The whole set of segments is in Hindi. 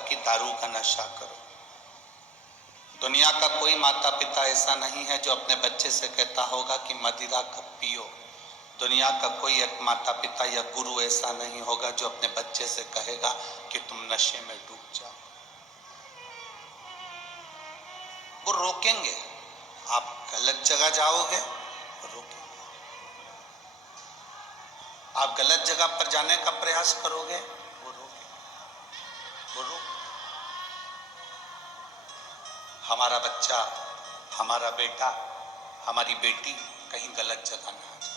कि दारू का नशा करो। दुनिया का कोई माता पिता ऐसा नहीं है जो अपने बच्चे से कहता होगा कि मदिरा कब पियो। दुनिया का कोई एक माता पिता या गुरु ऐसा नहीं होगा जो अपने बच्चे से कहेगा कि तुम नशे में डूब जाओ। वो रोकेंगे, आप गलत जगह जाओगे रोकेंगे, आप गलत जगह पर जाने का प्रयास करोगे वो रोकेंगे, वो रोक। हमारा बच्चा, हमारा बेटा, हमारी बेटी कहीं गलत जगह ना आ जाए।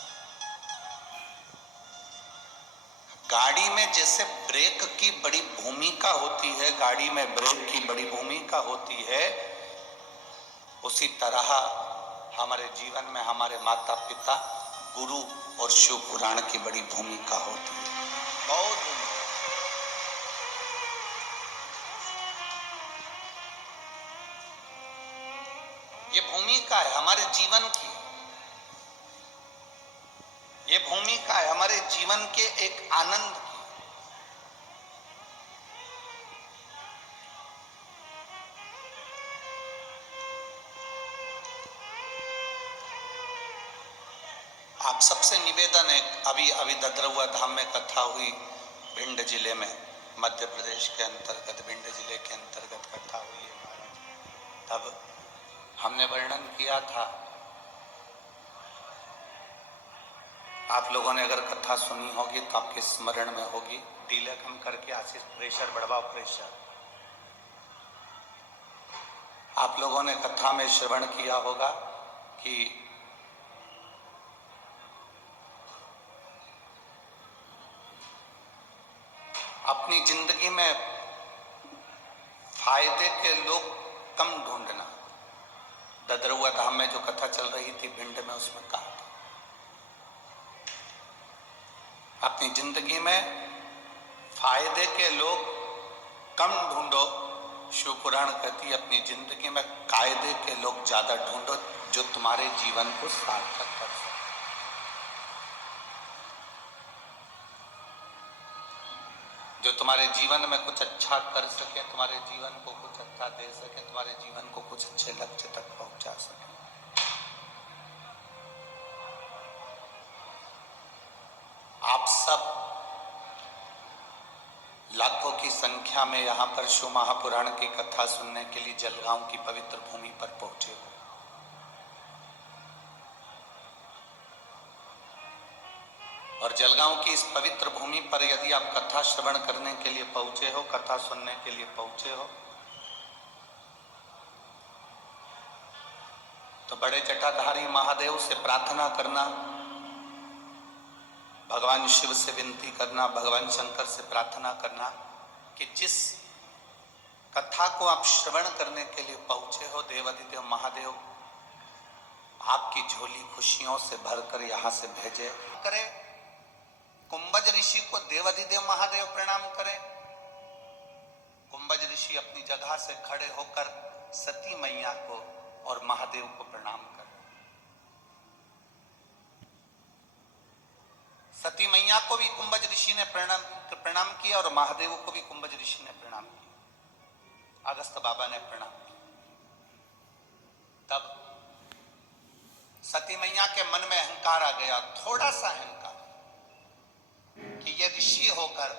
गाड़ी में जैसे ब्रेक की बड़ी भूमिका होती है, गाड़ी में ब्रेक की बड़ी भूमिका होती है, उसी तरह हमारे जीवन में हमारे माता पिता, गुरु और शिव पुराण की बड़ी भूमिका होती है, बहुत भूमिका। ये भूमिका है हमारे जीवन की, ये भूमिका है हमारे जीवन के एक आनंद की। आप सबसे निवेदन है, अभी ददरुआ धाम में कथा हुई, भिंड जिले में, मध्य प्रदेश के अंतर्गत भिंड जिले के अंतर्गत कथा हुई है महाराज। तब हमने वर्णन किया था, आप लोगों ने अगर कथा सुनी होगी तो आपके स्मरण में होगी, डीले कम करके आशीष प्रेशर बढ़वाओ प्रेशर। आप लोगों ने कथा में श्रवण किया होगा कि अपनी जिंदगी में फायदे के लोग कम ढूंढना। ददरुआ धाम में जो कथा चल रही थी भिंड में, उसमें कहा था अपनी जिंदगी में फायदे के लोग कम ढूंढो। शिव पुराण कहती है अपनी जिंदगी में कायदे के लोग ज्यादा ढूंढो, जो तुम्हारे जीवन को सार्थक कर सके। जो तुम्हारे जीवन में कुछ अच्छा कर सके, तुम्हारे जीवन को कुछ अच्छा दे सके, तुम्हारे जीवन को कुछ अच्छे लक्ष्य तक पहुंचा सके। आप सब लाखों की संख्या में यहां पर शिव महापुराण की कथा सुनने के लिए जलगांव की पवित्र भूमि पर पहुंचे हो। और जलगांव की इस पवित्र भूमि पर यदि आप कथा श्रवण करने के लिए पहुंचे हो, कथा सुनने के लिए पहुंचे हो, तो बड़े जटाधारी महादेव से प्रार्थना करना, भगवान शिव से विनती करना, भगवान शंकर से प्रार्थना करना कि जिस कथा को आप श्रवण करने के लिए पहुंचे हो, देवादिदेव महादेव आपकी झोली खुशियों से भरकर यहां से भेजे। करे कुंभज ऋषि को देवादिदेव महादेव प्रणाम करें। कुंभज ऋषि अपनी जगह से खड़े होकर सती मैया को और महादेव को प्रणाम करें। सती मैया को भी कुंभज ऋषि ने प्रणाम किया और महादेव को भी कुंभज ऋषि ने प्रणाम किया, अगस्त बाबा ने प्रणाम किया। तब सती मैया के मन में अहंकार आ गया, थोड़ा सा अहंकार, कि ये ऋषि होकर,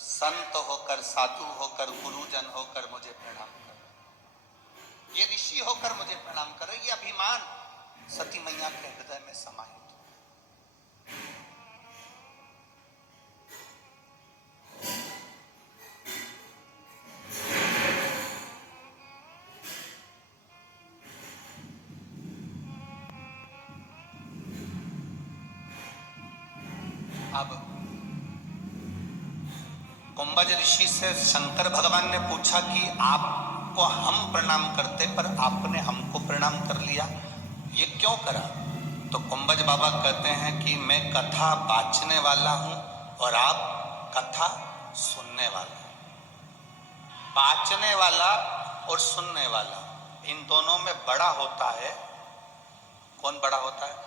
संत होकर, साधु होकर, गुरुजन होकर मुझे प्रणाम करे, ये ऋषि होकर मुझे प्रणाम करे, ये अभिमान सती मैया के हृदय में समाहित। अब कुंभज ऋषि से शंकर भगवान ने पूछा कि आपको हम प्रणाम करते पर आपने हमको प्रणाम कर लिया, ये क्यों करा? तो कुंभज बाबा कहते हैं कि मैं कथा बांचने वाला हूं और आप कथा सुनने वाला। बांचने वाला और सुनने वाला, इन दोनों में बड़ा होता है कौन? बड़ा होता है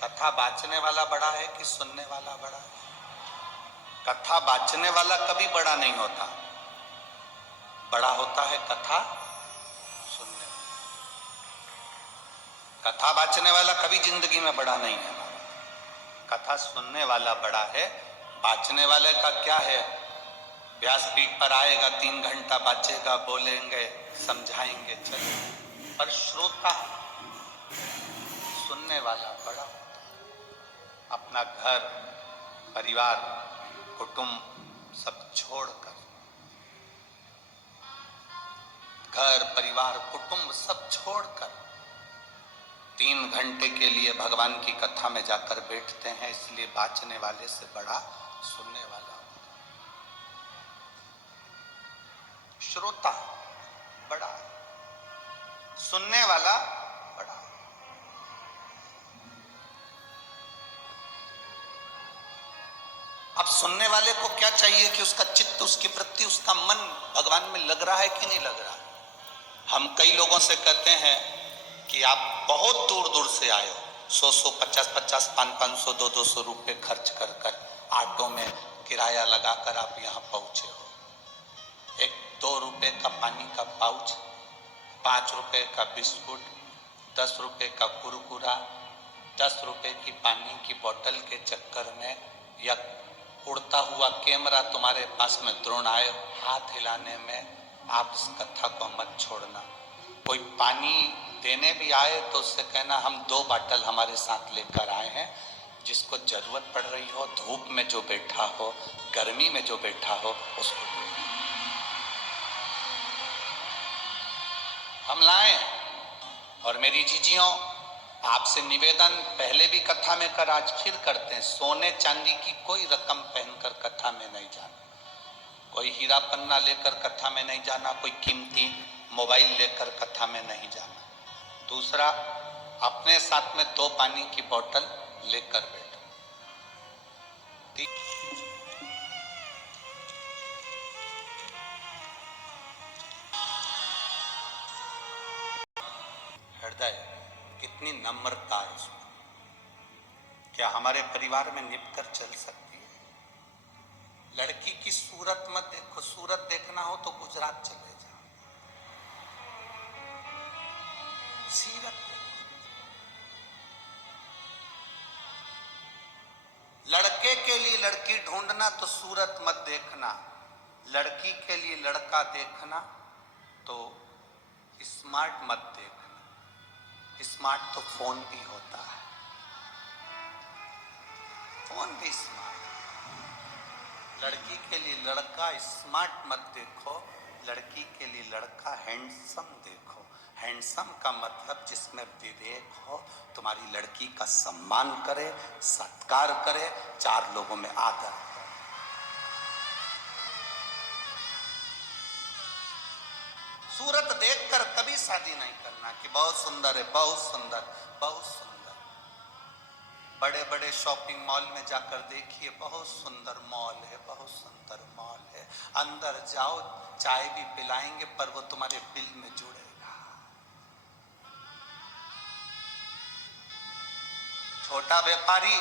कथा बांचने वाला बड़ा है कि सुनने वाला बड़ा है? कथा बांचने वाला कभी बड़ा नहीं होता, बड़ा होता है कथा सुनने। कथा बांचने वाला कभी जिंदगी में बड़ा नहीं है। कथा सुनने वाला बड़ा है। बांचने वाले का क्या है? व्यासपीठ पर आएगा, 3 घंटा बांचेगा, बोलेंगे, समझाएंगे, चलो। पर श्रोता सुनने वाला बड़ा होता है। अपना घर परिवार कुटुंब सब छोड़कर, घर परिवार कुटुंब सब छोड़कर 3 घंटे के लिए भगवान की कथा में जाकर बैठते हैं। इसलिए बांचने वाले से बड़ा सुनने वाला होता है। श्रोता बड़ा, सुनने वाला बड़ा। अब सुनने वाले को क्या चाहिए कि उसका चित्त, उसकी वृत्ति, उसका मन भगवान में लग रहा है कि नहीं लग रहा। हम कई लोगों से कहते हैं कि आप बहुत दूर दूर से आए हो, 100 50 500 200 रुपए खर्च कर कर ऑटो में किराया लगाकर आप यहाँ पहुंचे हो। 1-2 रुपए का पानी का पाउच, 5 रुपए का बिस्कुट, 10 रुपए का कुरकुरा, 10 रुपए की पानी की बोतल के चक्कर में या उड़ता हुआ कैमरा तुम्हारे पास में द्रोण आए, हाथ हिलाने में आप इस कथा को मत छोड़ना। कोई पानी देने भी आए तो उससे कहना हम 2 बाटल हमारे साथ लेकर आए हैं, जिसको जरूरत पड़ रही हो, धूप में जो बैठा हो, गर्मी में जो बैठा हो, उसको हम लाए। और मेरी जीजियों, आपसे निवेदन पहले भी कथा में कर, आज फिर करते हैं, सोने चांदी की कोई रकम पहनकर कथा में नहीं जाना, कोई हीरा पन्ना लेकर कथा में नहीं जाना, कोई कीमती मोबाइल लेकर कथा में नहीं जाना। दूसरा, अपने साथ में 2 पानी की बोतल लेकर बैठो। हृदय कितनी नम्रता है उसमें। क्या हमारे परिवार में निपकर चल सकती है? लड़की की सूरत मत देखो, सूरत देखना हो तो गुजरात चले जाओ। सीरत लड़के के लिए लड़की ढूंढना तो सूरत मत देखना, लड़की के लिए लड़का देखना तो स्मार्ट मत देखना। स्मार्ट तो फोन भी होता है, फोन भी स्मार्ट। लड़की के लिए लड़का स्मार्ट मत देखो, लड़की के लिए लड़का हैंडसम देखो। हैंडसम का मतलब जिसमें विवेक हो, तुम्हारी लड़की का सम्मान करे, सत्कार करे, 4 लोगों में आदर करे। सूरत देखकर कभी शादी नहीं करना कि बहुत सुंदर है, बहुत सुंदर, बहुत सुंदर। बड़े बड़े शॉपिंग मॉल में जाकर देखिए, बहुत सुंदर मॉल है, बहुत सुंदर मॉल है। अंदर जाओ, चाय भी पिलाएंगे पर वो तुम्हारे बिल में जुड़ेगा। छोटा व्यापारी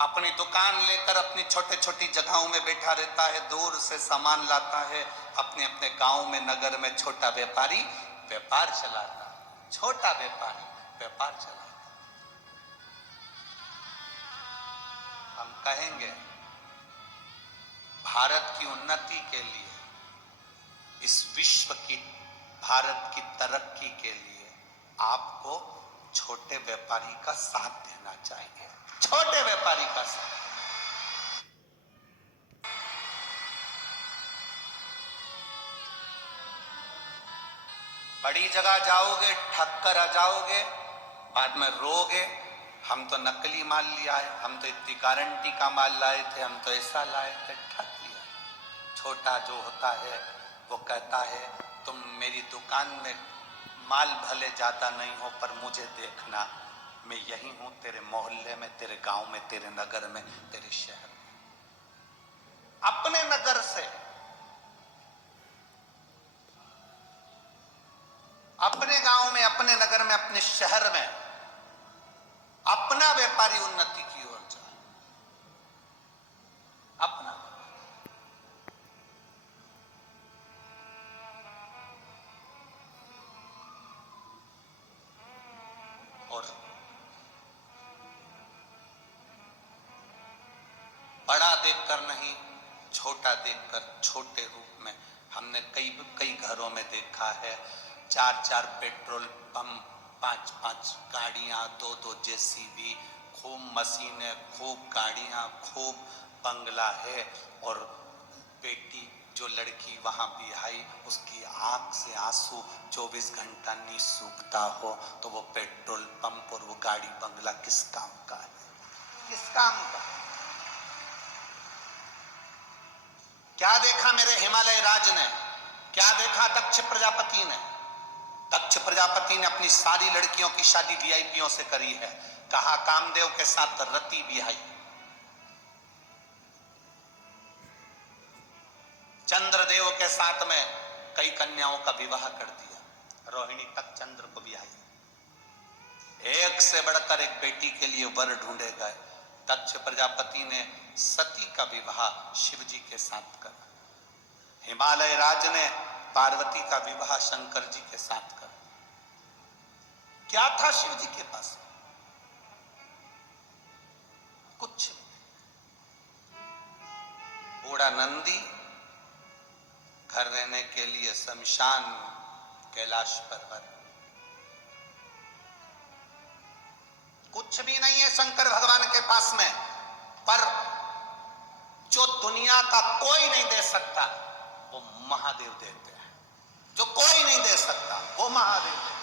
अपनी दुकान लेकर अपनी छोटे छोटी जगहों में बैठा रहता है, दूर से सामान लाता है, अपने अपने गांव में, नगर में छोटा व्यापारी व्यापार चलाता है। छोटा व्यापारी व्यापार चलाता। हम कहेंगे भारत की उन्नति के लिए, इस विश्व की, भारत की तरक्की के लिए आपको छोटे व्यापारी का साथ देना चाहिए। छोटे व्यापारी का साथ। बड़ी जगह जाओगे, ठग कर आ जाओगे, बाद में रोगे हम तो नकली माल लिया है, हम तो इतनी गारंटी का माल लाए थे, हम तो ऐसा लाए थे, ठग लिया। छोटा जो होता है वो कहता है तुम मेरी दुकान में माल भले ज्यादा नहीं हो पर मुझे देखना, मैं यही हूं तेरे मोहल्ले में, तेरे गांव में, तेरे नगर में, तेरे शहर में। अपने नगर से, अपने गांव में, अपने नगर में, अपने शहर में अपना व्यापारी उन्नति की ओर जाए। अपना बड़ा देखकर नहीं, छोटा देखकर छोटे रूप में हमने कई घरों में देखा है। 4-4 पेट्रोल पंप, 5-5 गाड़ियां, 2-2 जेसीबी, खूब मशीनें, खूब गाड़ियां, खूब बंगला है। और बेटी जो लड़की वहां बिहाई, उसकी आंख से आंसू 24 घंटा नहीं सूखता हो, तो वो पेट्रोल पंप और वो गाड़ी बंगला किस काम का है? किस काम का? क्या देखा मेरे हिमालय राज ने? क्या देखा दक्ष प्रजापति ने? दक्ष प्रजापति ने अपनी सारी लड़कियों की शादी वीआईपीओं से करी है। कहा कामदेव के साथ रति बिहाई, चंद्रदेव के साथ में कई कन्याओं का विवाह कर दिया, रोहिणी तक चंद्र को बिहाई। एक से बढ़कर एक बेटी के लिए वर ढूंढे गए। दक्ष प्रजापति ने सती का विवाह शिव जी के साथ करा। हिमालय राज ने पार्वती का विवाह शंकर जी के साथ करा। क्या था शिव जी के पास? कुछ नहीं। बूढ़ा नंदी, घर रहने के लिए शमशान, कैलाश पर्वत, कुछ भी नहीं है शंकर भगवान के पास में। पर जो दुनिया का कोई नहीं दे सकता वो महादेव देते हैं। जो कोई नहीं दे सकता वो महादेव देते हैं।